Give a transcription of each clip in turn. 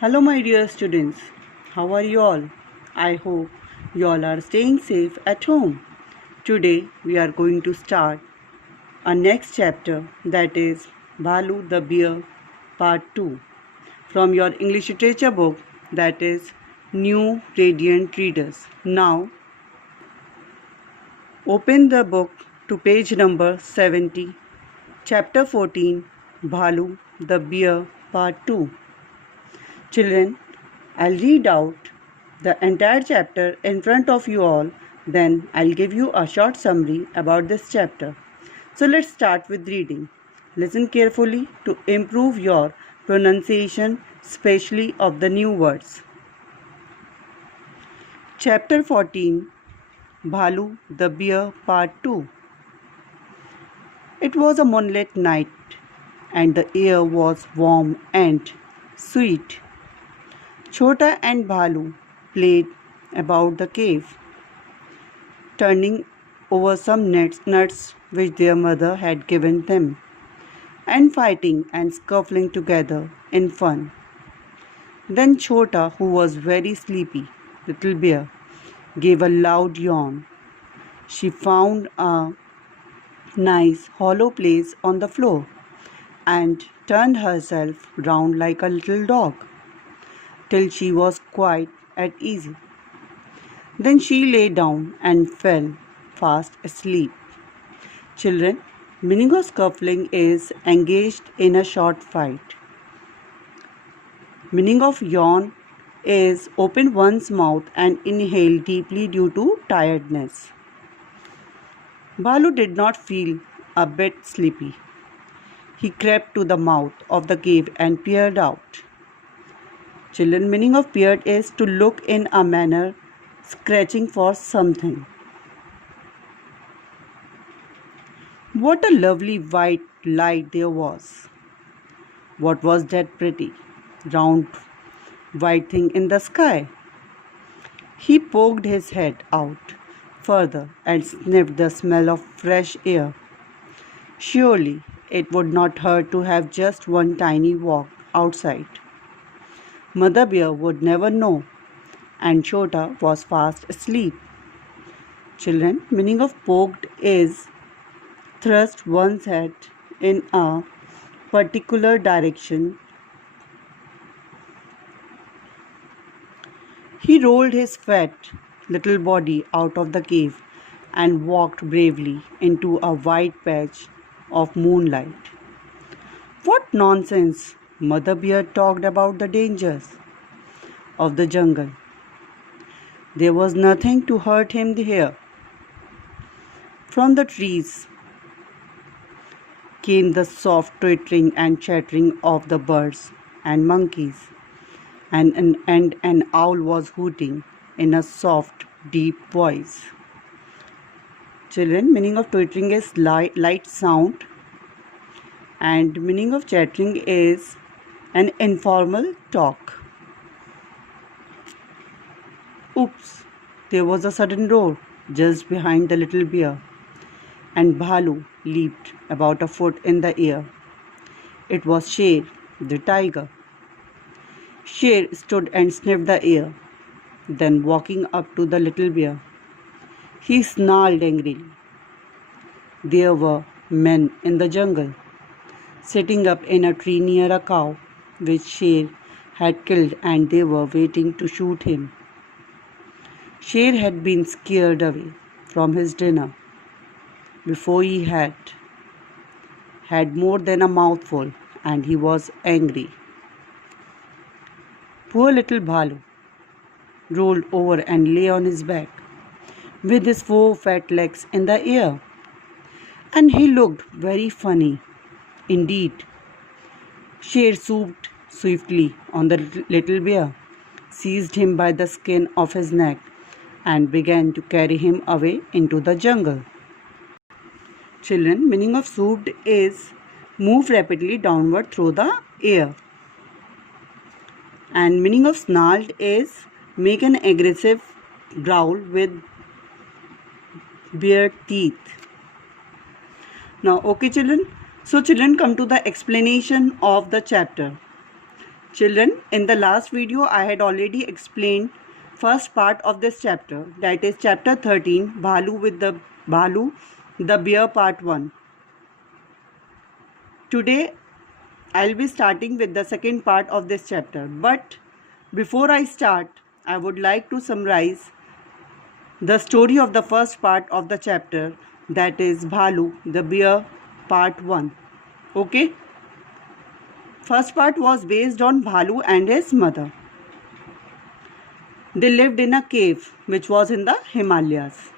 Hello, my dear students. How are you all? I hope you all are staying safe at home. Today, we are going to start our next chapter, that is Bhalu the Bear Part 2 from your English literature book, that is New Radiant Readers. Now, open the book to page number 70, chapter 14, Bhalu the Bear Part 2. Children, I'll read out the entire chapter in front of you all, then I'll give you a short summary about this chapter. So let's start with reading. Listen carefully to improve your pronunciation, especially of the new words. Chapter 14, Bhalu the Bear Part 2. It was a moonlit night and the air was warm and sweet. Chota and Bhalu played about the cave, turning over some nuts which their mother had given them, and fighting and scuffling together in fun. Then Chota, who was very sleepy, little bear, gave a loud yawn. She found a nice hollow place on the floor and turned herself round like a little dog till she was quite at ease. Then she lay down and fell fast asleep. Children, meaning of scuffling is engaged in a short fight. Meaning of yawn is open one's mouth and inhale deeply due to tiredness. Bhalu did not feel a bit sleepy. He crept to the mouth of the cave and peered out. Children, meaning of peered is to look in a manner scratching for something. What a lovely white light there was. What was that pretty, round, white thing in the sky? He poked his head out further and sniffed the smell of fresh air. Surely it would not hurt to have just one tiny walk outside. Mother Bear would never know, and Chota was fast asleep. Children, meaning of poked is thrust one's head in a particular direction. He rolled his fat little body out of the cave and walked bravely into a white patch of moonlight. What nonsense! Mother Bear talked about the dangers of the jungle. There was nothing to hurt him here. From the trees came the soft twittering and chattering of the birds and monkeys, and an owl was hooting in a soft, deep voice. Children, meaning of twittering is light sound, and meaning of chattering is an informal talk. Oops! There was a sudden roar just behind the little bear, and Bhalu leaped about a foot in the air. It was Sher, the tiger. Sher stood and sniffed the air. Then, walking up to the little bear, he snarled angrily. There were men in the jungle, sitting up in a tree near a cow which Sher had killed, and they were waiting to shoot him. Sher had been scared away from his dinner before he had more than a mouthful, and he was angry. Poor little Bhalu rolled over and lay on his back with his 4 fat legs in the air, and he looked very funny indeed. Sher swooped swiftly on the little bear, seized him by the skin of his neck, and began to carry him away into the jungle. Children, meaning of swooped is move rapidly downward through the air. And meaning of snarled is make an aggressive growl with bare teeth. Now, okay children. So children, come to the explanation of the chapter. Children, in the last video I had already explained first part of this chapter, that is chapter 13, Bhalu the Bear part 1. Today I'll be starting with the second part of this chapter, but before I start I would like to summarize the story of the first part of the chapter, that is Bhalu the Bear part 1. Okay? First part was based on Bhalu and his mother. They lived in a cave which was in the Himalayas.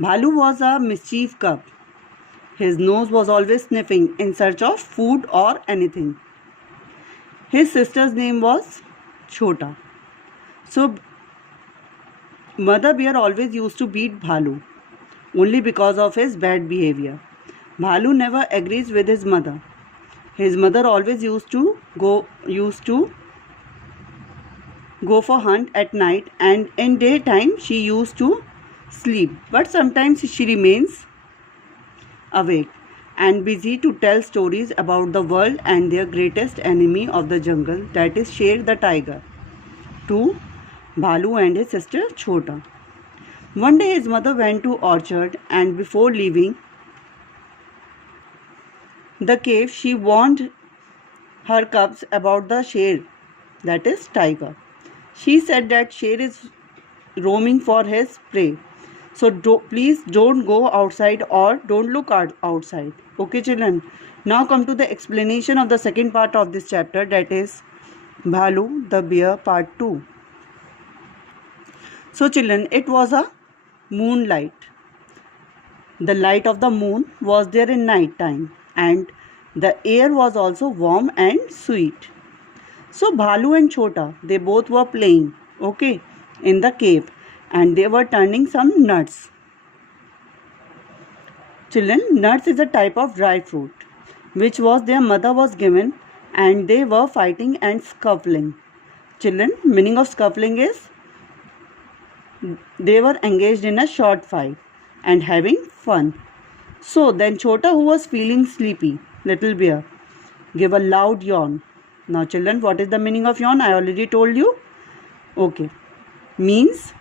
Bhalu was a mischief cub. His nose was always sniffing in search of food or anything. His sister's name was Chota. So Mother Bear always used to beat Bhalu only because of his bad behavior. Bhalu never agrees with his mother. His mother always used to go for hunt at night, and in daytime she used to sleep, but sometimes she remains awake and busy to tell stories about the world and their greatest enemy of the jungle, that is Sher the tiger, to Bhalu and his sister Chota. One day his mother went to orchard, and before leaving the cave she warned her cubs about the Sher, that is tiger. She said that Sher is roaming for his prey, so please don't go outside or don't look outside. Okay children, now come to the explanation of the second part of this chapter, that is Bhalu the Bear part 2. So children, it was a moonlight. The light of the moon was there in night time, and the air was also warm and sweet. So Bhalu and Chota, they both were playing, okay, in the cave, and they were turning some nuts. Children, nuts is a type of dry fruit which was their mother was given, and they were fighting and scuffling. Children, meaning of scuffling is they were engaged in a short fight and having fun. So then Chota, who was feeling sleepy, little bear, gave a loud yawn. Now children, what is the meaning of yawn? I already told you. Okay. Means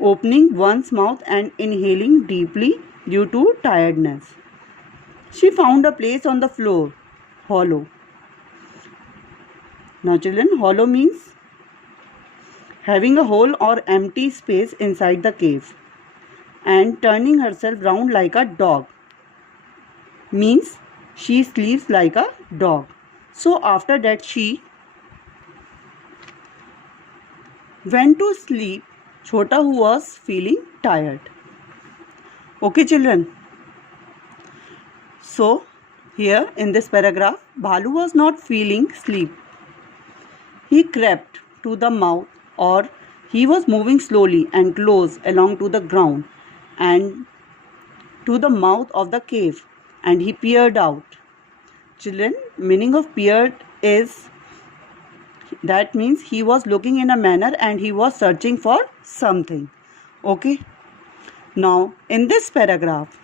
opening one's mouth and inhaling deeply due to tiredness. She found a place on the floor, hollow. Now children, hollow means having a hole or empty space inside the cave, and turning herself round like a dog means she sleeps like a dog. So after that she went to sleep, Chota, who was feeling tired. Okay children. So here in this paragraph, Bhalu was not feeling sleep. He crept to the mouth, or he was moving slowly and close along to the ground and to the mouth of the cave, and he peered out. Children, meaning of peered is, that means he was looking in a manner and he was searching for something. Okay. Now in this paragraph,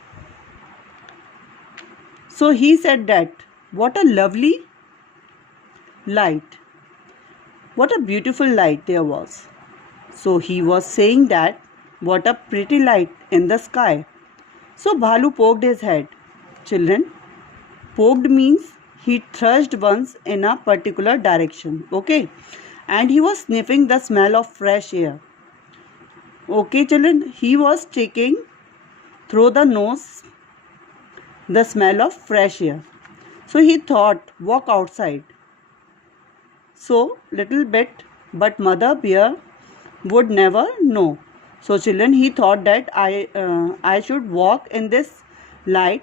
so he said that what a lovely light, what a beautiful light there was. So he was saying that what a pretty light in the sky. So Bhalu poked his head. Children, poked means he thrust once in a particular direction, okay, and he was sniffing the smell of fresh air. Okay children, he was taking through the nose the smell of fresh air. So he thought, walk outside. So little bit, but Mother Bear would never know. So children, he thought that I should walk in this light,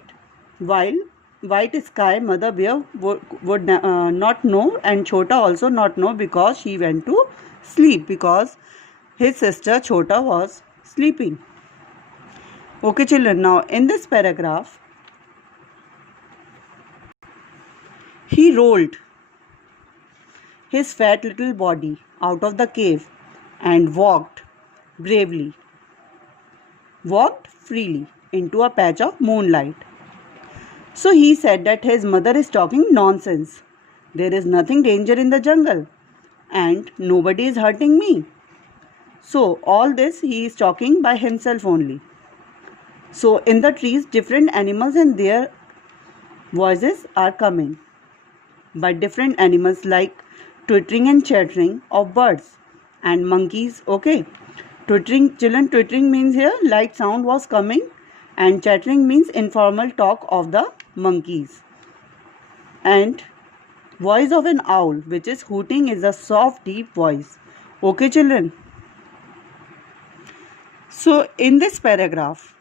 while white sky Mother Bear would not know, and Chota also not know, because she went to sleep, because his sister Chota was sleeping. Okay children, now in this paragraph, he rolled his fat little body out of the cave and walked bravely, walked freely into a patch of moonlight. So he said that his mother is talking nonsense. There is nothing danger in the jungle. and nobody is hurting me. So all this he is talking by himself only. So in the trees, different animals and their voices are coming by different animals like twittering and chattering of birds and monkeys. Okay, twittering, children, twittering means here light sound was coming, and chattering means informal talk of the monkeys. And voice of an owl, which is hooting, is a soft deep voice. Okay children. So in this paragraph,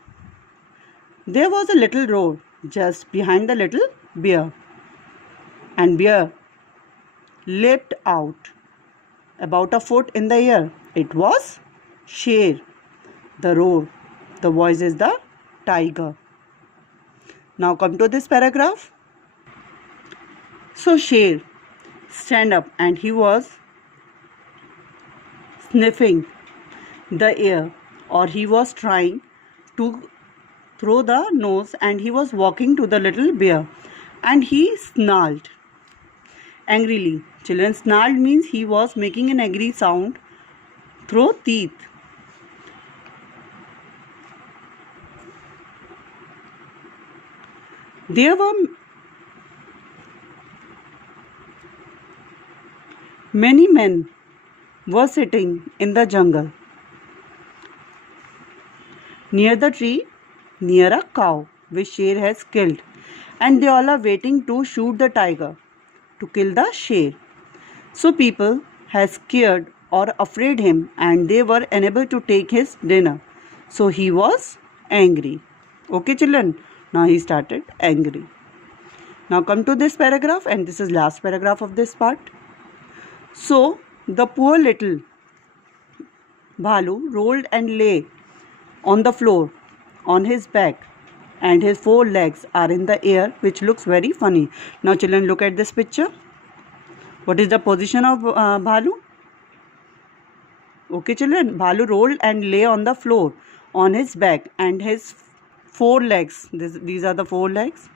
there was a little road just behind the little bear, and bear leapt out about a foot in the air. It was Sher. The roar, the voice is the tiger. Now come to this paragraph. So Sher stand up and he was sniffing the air, or he was trying to throw the nose, and he was walking to the little bear and he snarled angrily. Children, snarled means he was making an angry sound through teeth. There were many men were sitting in the jungle near the tree, near a cow which Sher has killed, and they all are waiting to shoot the tiger to kill the Sher. So people had scared or afraid him, and they were unable to take his dinner. So he was angry. Okay children, now he started angry. Now come to this paragraph, and this is last paragraph of this part. So the poor little Bhalu rolled and lay on the floor on his back, and his four legs are in the air, which looks very funny. Now children, look at this picture. What is the position of Bhalu? Okay children, Bhalu rolled and lay on the floor on his back, and his four legs, these are the four legs,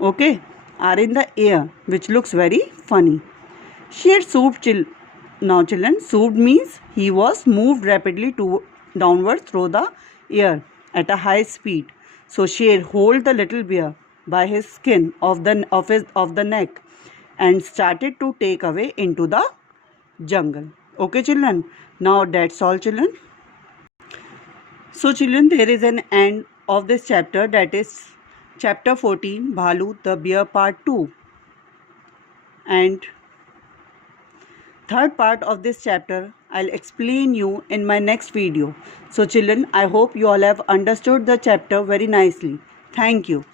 okay, are in the air, which looks very funny. Sher swooped Now children, swooped means he was moved rapidly downward through the air at a high speed. So Sher held the little bear by his skin of the neck and started to take away into the jungle. Okay children, now that's all children. So children, there is an end of this chapter, that is chapter 14, Bhalu the Bear part 2. And third part of this chapter I'll explain you in my next video. So children, I hope you all have understood the chapter very nicely. Thank you.